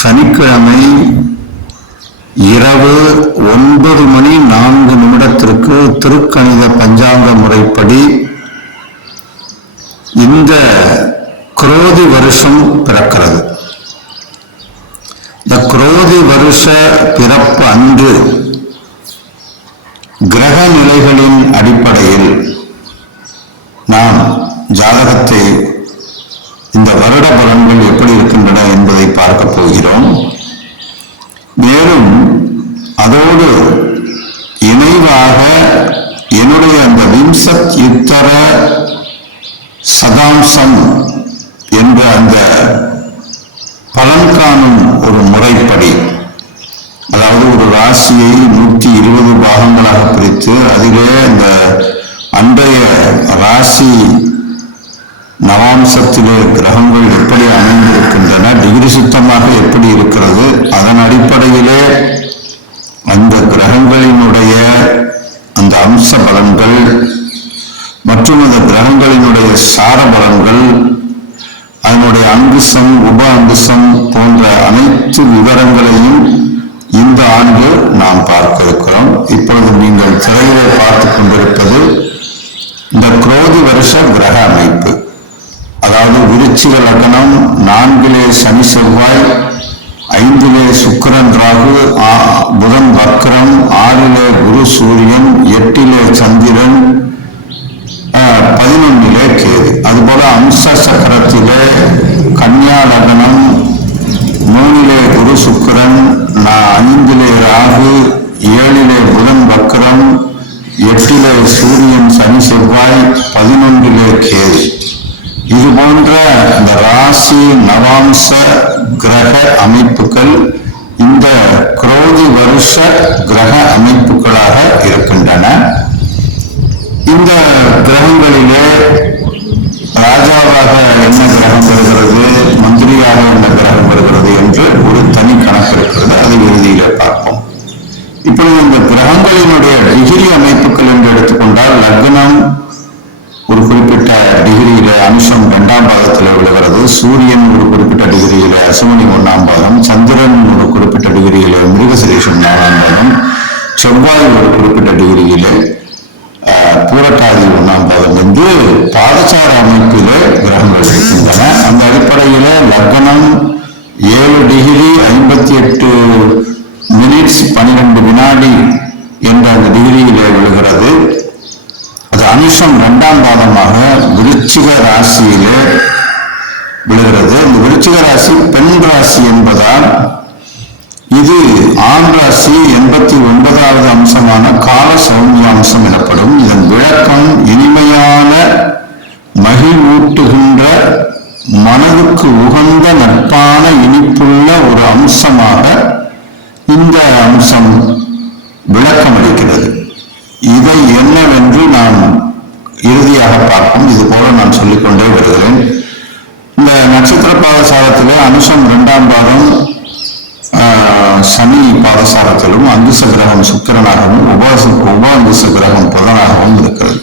சனிக்கிழமை இரவு ஒன்பது மணி நான்கு நிமிடத்திற்கு திருக்கணித பஞ்சாங்க முறைப்படி இந்த குரோதி வருஷம் பிறக்கிறது. இந்த குரோதி வருஷ பிறப்பு அன்று கிரக நிலைகளின் அடிப்படையில் நாம் ஜாதகத்தை இந்த வருட பலன்கள் எப்படி இருக்கின்றன என்பதை பார்க்க போகிறோம். மேலும் அதோடு இணைவாக என்னுடைய அந்த விம்சத் யுத்தர சதாம்சம் என்ற அந்த பலன் காணும் ஒரு முறைப்படி அதாவது ஒரு ராசியை நூற்றி இருபது பாகங்களாக பிரித்து அதிலே அந்த அன்றைய ராசி நவாம்சத்திலே கிரகங்கள் எப்படி அமைந்திருக்கின்றன டிகிரி சுத்தமாக எப்படி இருக்கிறது அதன் அடிப்படையிலே அந்த கிரகங்களினுடைய அந்த அம்ச பலன்கள் மற்றும் அந்த கிரகங்களினுடைய சார பலன்கள் அதனுடைய அங்குசம் உப அங்குசம் போன்ற அனைத்து விவரங்களையும் இந்த ஆண்டு நாம் பார்க்க இருக்கிறோம். இப்பொழுது நீங்கள் திரையிலே பார்த்துக் கொண்டிருப்பது இந்த குரோதி வருஷ கிரக அமைப்பு. விருச்சிக லக்னம் நான்கிலே சனி செவ்வாய் ஐந்திலே சுக்கிரன் ராகு புதன் வக்ரம் ஆறிலே குரு சூரியன் எட்டிலே சந்திரன் பதினொன்னிலே கேது. அதுபோல அம்ச சக்கரத்திலே கன்னியா லக்னம் மூணிலே குரு சுக் சூரியன் ஒரு குறிப்பிட்ட டிகிரியில அசுமணி ஒன்றாம் பாதம் சந்திரன் ஒரு குறிப்பிட்ட டிகிரியில மிருகசுரேஷன் நாலாம் பாதம் செவ்வாய் ஒரு குறிப்பிட்ட டிகிரியிலே பூரட்டாதி ஒன்றாம் பாதம் வந்து பாதசார அமைப்பிலே கிரகங்கள் இருக்கின்றன. அந்த அடிப்படையில லக்னம் ஏழு டிகிரி ஐம்பத்தி எட்டு மினிட்ஸ் பன்னிரெண்டு வினாடி என்ற அந்த டிகிரியிலே விழுகிறது. அது அனுஷம் இரண்டாம் பாதமாக விருச்சிக ராசியிலே விழுகிறது. இந்த விருச்சிக ராசி பெண் ராசி என்பதால் இது ஆண் ராசி எண்பத்தி ஒன்பதாவது அம்சமான கால சௌமிய அம்சம் எனப்படும். இதன் விளக்கம் இனிமையான மகிழ்வூட்டுகின்ற மனதுக்கு உகந்த நட்பான இனிப்புள்ள ஒரு அம்சமாக இந்த அம்சம் விளக்கம் அளிக்கிறது. இதை என்னவென்று நாம் இறுதியாக பார்ப்போம். இது போல நான் சொல்லிக்கொண்டே வருகிறேன். பாதசாரத்தில் அனுஷம் இரண்டாம் பாதம் சனி பாதசாரத்திலும் அங்குச கிரகம் சுக்கிரனாகவும் உபாச உப அங்குச கிரகம் புதனாகவும் இருக்கிறது.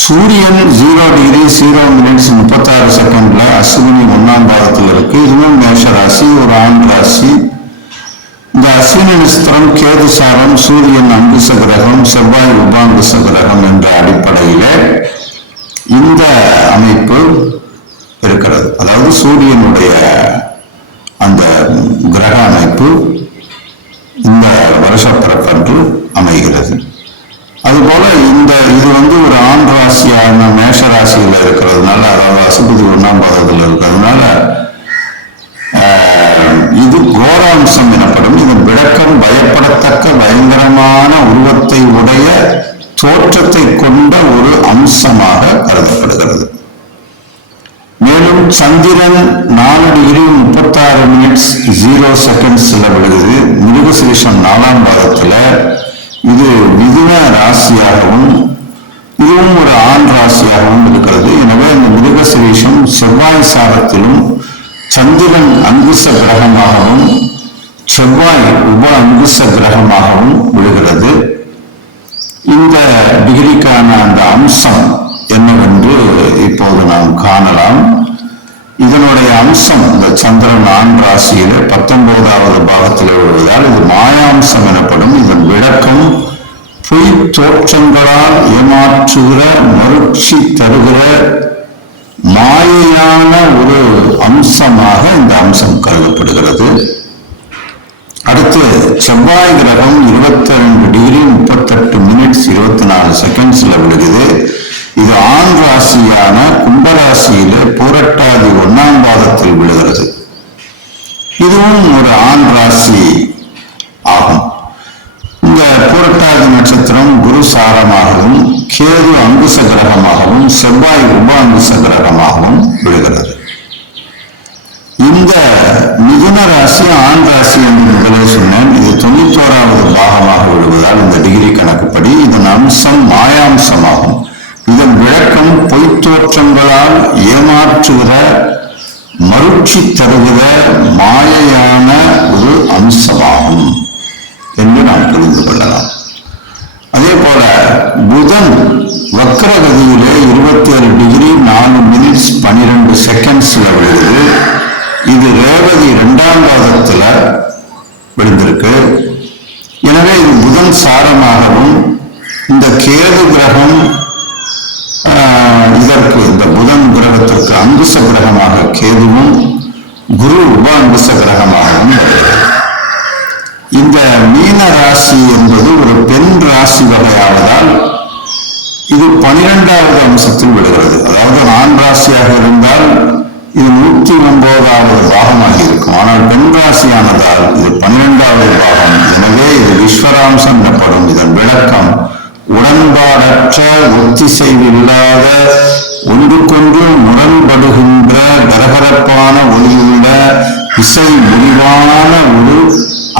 சூரியன் ஜீரோ டிகிரி ஜீரோ மினிட்ஸ் முப்பத்தாறு செகண்ட்ல அஸ்வினி ஒன்னாம் பாதத்தில் இருக்கு. இதுவும் மேஷ ராசி ஒரு ஆண் ராசி. இந்த அஸ்வினி நட்சத்திரம் கேது சாரம் சூரியன் அங்குச கிரகம் செவ்வாய் உபாங்குச கிரகம் என்ற அடிப்படையில இந்த அமைப்பு இருக்கிறது அதாவது சூரியனுடைய அந்த கிரக அமைப்பு இந்த வருஷப்பிறப்பன்று அமைகிறது. அதுபோல இந்த இது வந்து ஒரு ஆண் ராசியான மேஷ ராசியில் இருக்கிறதுனால அதாவது அசுபதி ஒன்றாம் பாதத்தில் இருக்கிறதுனால இது கோராம்சம் எனப்படும். இதன் விளக்கம் பயப்படத்தக்க பயங்கரமான உருவத்தை உடைய தோற்றத்தை கொண்ட ஒரு அம்சமாக கருதப்படுகிறது. மேலும் சந்திரன் நாலு டிகிரி முப்பத்தாறு மினிட்ஸ் ஜீரோ செகண்ட்ஸ்ல விழுகுது மிருகசிரேஷம் நாலாம் பாதத்துல இது மிதுன ராசியாகவும் இதுவும் ஒரு ஆண் ராசியாகவும் இருக்கிறது. எனவே இந்த மிருகசிரேஷம் செவ்வாய் சாரத்திலும் சந்திரன் அங்குச கிரகமாகவும் செவ்வாய் உப அங்குச கிரகமாகவும் விழுகிறது. இந்த டிகிரிக்கான அந்த அம்சம் என்னவென்று இப்போது நாம் காணலாம். இதனுடைய அம்சம் இந்த சந்திரன் ஆண் ராசியில பத்தொன்பதாவது பாகத்தில் விழுவதால் இது மாயாம்சம் எனப்படும். இதன் விளக்கம் பொய் தோற்றங்களால் ஏமாற்றுகிற மறுச்சி தருகிற மாயையான ஒரு அம்சமாக இந்த அம்சம் கருதப்படுகிறது. அடுத்து செவ்வாய் கிரகம் இருபத்தி ரெண்டு டிகிரி முப்பத்தெட்டு மினிட்ஸ் இருபத்தி நாலு செகண்ட்ஸ்ல விழுகுது. இது ஆண் ராசியான கும்பராசியில பூரட்டாதி ஒன்னாம் பாதத்தில் விழுகிறது. இதுவும் ஒரு ஆண் ராசி ஆகும். இந்த பூரட்டாதி நட்சத்திரம் குரு சாரமாகவும் கேது அங்குச கிரகமாகவும் செவ்வாய் உப அங்குச கிரகமாகவும் விழுகிறது. இந்த மிதுன ராசி ஆண் ராசி என்று முதலே சொன்னேன். இது தொண்ணூத்தோராவது பாகமாக விழுவதால் இந்த டிகிரி கணக்குப்படி இதன் அம்சம் மாயாம்சமாகும். பொய்த்தோற்றங்களால் ஏமாற்றுகிற மறுச்சி தருகிற மாயையான ஒரு அம்சமாகும் என்று நாம் புரிந்து கொள்ளலாம். அதே போல புதன் வக்கரகதியிலே இருபத்தி ஏழு டிகிரி அங்குச கிரகமாக கேதுவும் குரு உப அங்குச கிரகமாகவும் இந்த மீன ராசி என்பது ஒரு பெண் ராசி வகையாவதால் இது பனிரெண்டாவது அம்சத்தில் விடுகிறது அதாவது ஆண் ராசியாக இருந்தால் இது நூற்றி ஒன்பதாவது பாகமாக இருக்கும். ஆனால் பெண் ராசியானதால் இது பன்னிரெண்டாவது பாகம். எனவே இது விஸ்வராம்சம் எனப்படும் இதன் விளக்கம். உடன்பாடற்ற ஒத்திசைவில்லாத ஒன்றுக்கொன்று முரண்படுகின்ற கரகரப்பான ஒளியுள்ள இசை முடிவான ஒரு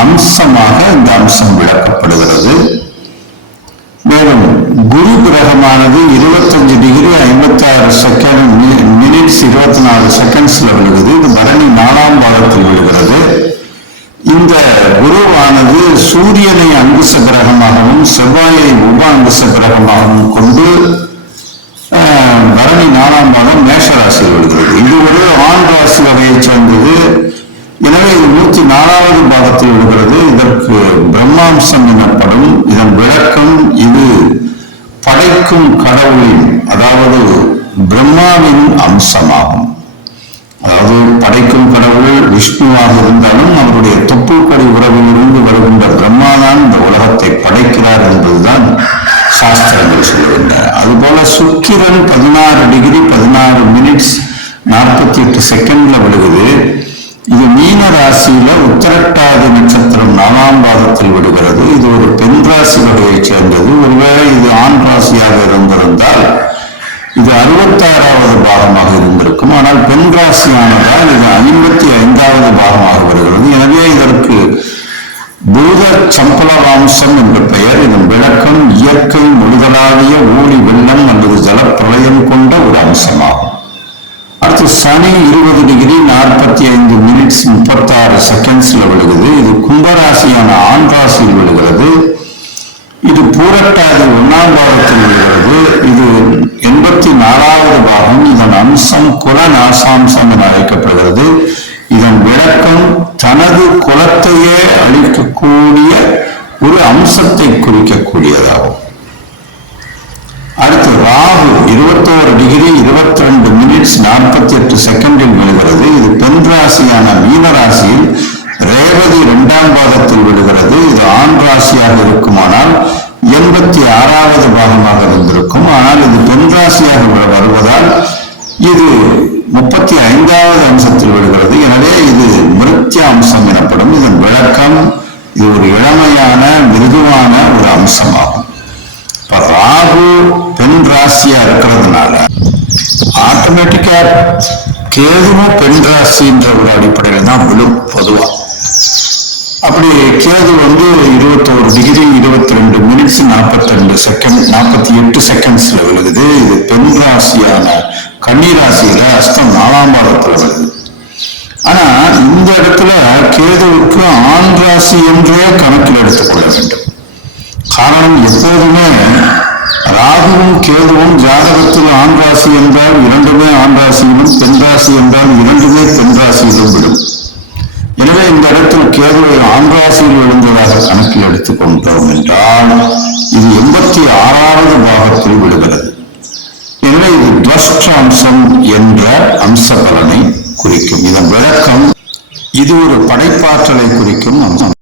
அம்சமாக இந்த அம்சம் விளக்கப்படுகிறது. மேலும் குரு கிரகமானது இருபத்தஞ்சு டிகிரி ஐம்பத்தி ஆறு செகண்ட் மினிட்ஸ் இருபத்தி நாலு செகண்ட்ஸ்ல விழுகுது இது பரணி நாலாம் பாதத்தில் விழுகிறது. இந்த குருவானது சூரியனை அங்குச கிரகமாகவும் செவ்வாயை உப அங்குச கிரகமாகவும் கொண்டு பரணி நாலாம் பாதம் மேஷ ராசியில் இதுவரை இது ஒரு ஆண் ராசி வகையைச் சேர்ந்தது. எனவே இது நூத்தி நாலாவது பாகத்தில் வருகிறது. இதற்கு பிரம்மாம்சம் எனப்படும் இதன் விளக்கம் இது படைக்கும் கடவுளின் அதாவது பிரம்மாவின் அம்சமாகும். அதாவது படைக்கும் கடவுள் விஷ்ணுவாக இருந்தாலும் அவருடைய தொப்புக்கொடி உறவிலிருந்து வருகின்ற பிரம்மாதான் இந்த உலகத்தை படைக்கிறார் என்பதுதான் சாஸ்திரங்கள் சொல்லுகின்றன. அதுபோல சுக்கிரன் பதினாறு டிகிரி பதினாறு மினிட்ஸ் நாற்பத்தி எட்டு செகண்ட்ல விழுகுது. இது மீன ராசியில உத்தரட்டாதி நட்சத்திரம் நாலாம் பாதத்தில் விடுகிறது இது ஒரு பெண் ராசி வகையைச் சேர்ந்தது. ஒருவேளை இது ஆண் ராசியாக இருந்திருந்தால் இது அறுபத்தாறாவது பாகமாக இருந்திருக்கும். ஆனால் பெண் ராசியானதால் இது ஐம்பத்தி ஐந்தாவது பாகமாக வருகிறது. எனவே இதற்கு பூத சம்பளவாம்சம் என்ற பெயர் இதன் விளக்கம் இயற்கை முழுதலாவிய ஊழி வெள்ளம் அல்லது ஜலப்பிரளயம் கொண்ட ஒரு அம்சமாகும். அடுத்து சனி இருபது டிகிரி நாற்பத்தி ஐந்து மினிட்ஸ் முப்பத்தாறு செகண்ட்ஸ்ல விழுகுது. இது கும்பராசியான ஆண் ராசியில் விழுகிறது. இது பூரட்டாதி ஒன்னாம் பாகத்தில் விழுகிறது. இது இருபத்தி நாலாவது பாகம் இதன் அம்சம் குல நாசாம்சம் என அழைக்கப்படுகிறது. இதன் விளக்கம் தனது குலத்தையே அழிக்கக்கூடிய ஒரு அம்சத்தை குறிக்கக்கூடியதாகும். அடுத்து ராகு இருபத்தோரு டிகிரி இருபத்தி ரெண்டு மினிட்ஸ் நாற்பத்தி எட்டு செகண்டில் விழுகிறது. இது பெண் ராசியான மீன ராசியில் ரேவதி இரண்டாம் பாதத்தில் விழுகிறது. இது ஆண் ராசியாக இருக்குமானால் எண்பத்தி ஆறாவது பாகமாக வந்திருக்கும் ஆனால் இது பெண் ராசியாக வருவதால் இது முப்பத்தி ஐந்தாவது அம்சத்தில் வருகிறது எனவே இது மிருத்திய அம்சம் எனப்படும் இதன் விளக்கம் இது ஒரு இளமையான மிருதுவான ஒரு அம்சமாகும். இப்ப ராகு பெண் ராசியா இருக்கிறதுனால ஆட்டோமேட்டிக்கா கேதுவும் பெண் ராசின்ற ஒரு அடிப்படையில் தான் விழும் பொதுவா. அப்படி கேது வந்து இருபத்தோரு டிகிரி இருபத்தி ரெண்டு நிமிஷம் நாற்பத்தி ரெண்டு செகண்ட் நாற்பத்தி எட்டு செகண்ட்ஸ்ல விழுகுது இது பெண் ராசியான கன்னி ராசியில அஸ்தம் நாலாம் பாதத்துல விழுது ஆனா இந்த இடத்துல கேதுவுக்கு ஆண் ராசி என்றே கணக்கில் எடுத்துக்கொள்ள வேண்டும். காரணம் எப்போதுமே ராகுவும் கேதுவும் ஜாதகத்தில் ஆண் ராசி என்றால் இரண்டுமே ஆண் ராசியிலும் பெண் ராசி என்றால் இரண்டுமே பெண் ராசியிலும் விடும் எனவே இந்த இடத்தில் கேதுவை ஆங்காசியில் விழுந்ததாக கணக்கில் எடுத்துக் கொண்டோம் என்றால் இது எண்பத்தி ஆறாவது பாகத்தில் விடுகிறது. எனவே இது துவஷ்டாம்சம் என்ற அம்ச பலனை குறிக்கும். இதன் விளக்கம் இது ஒரு படைப்பாற்றலை குறிக்கும் அம்சம்.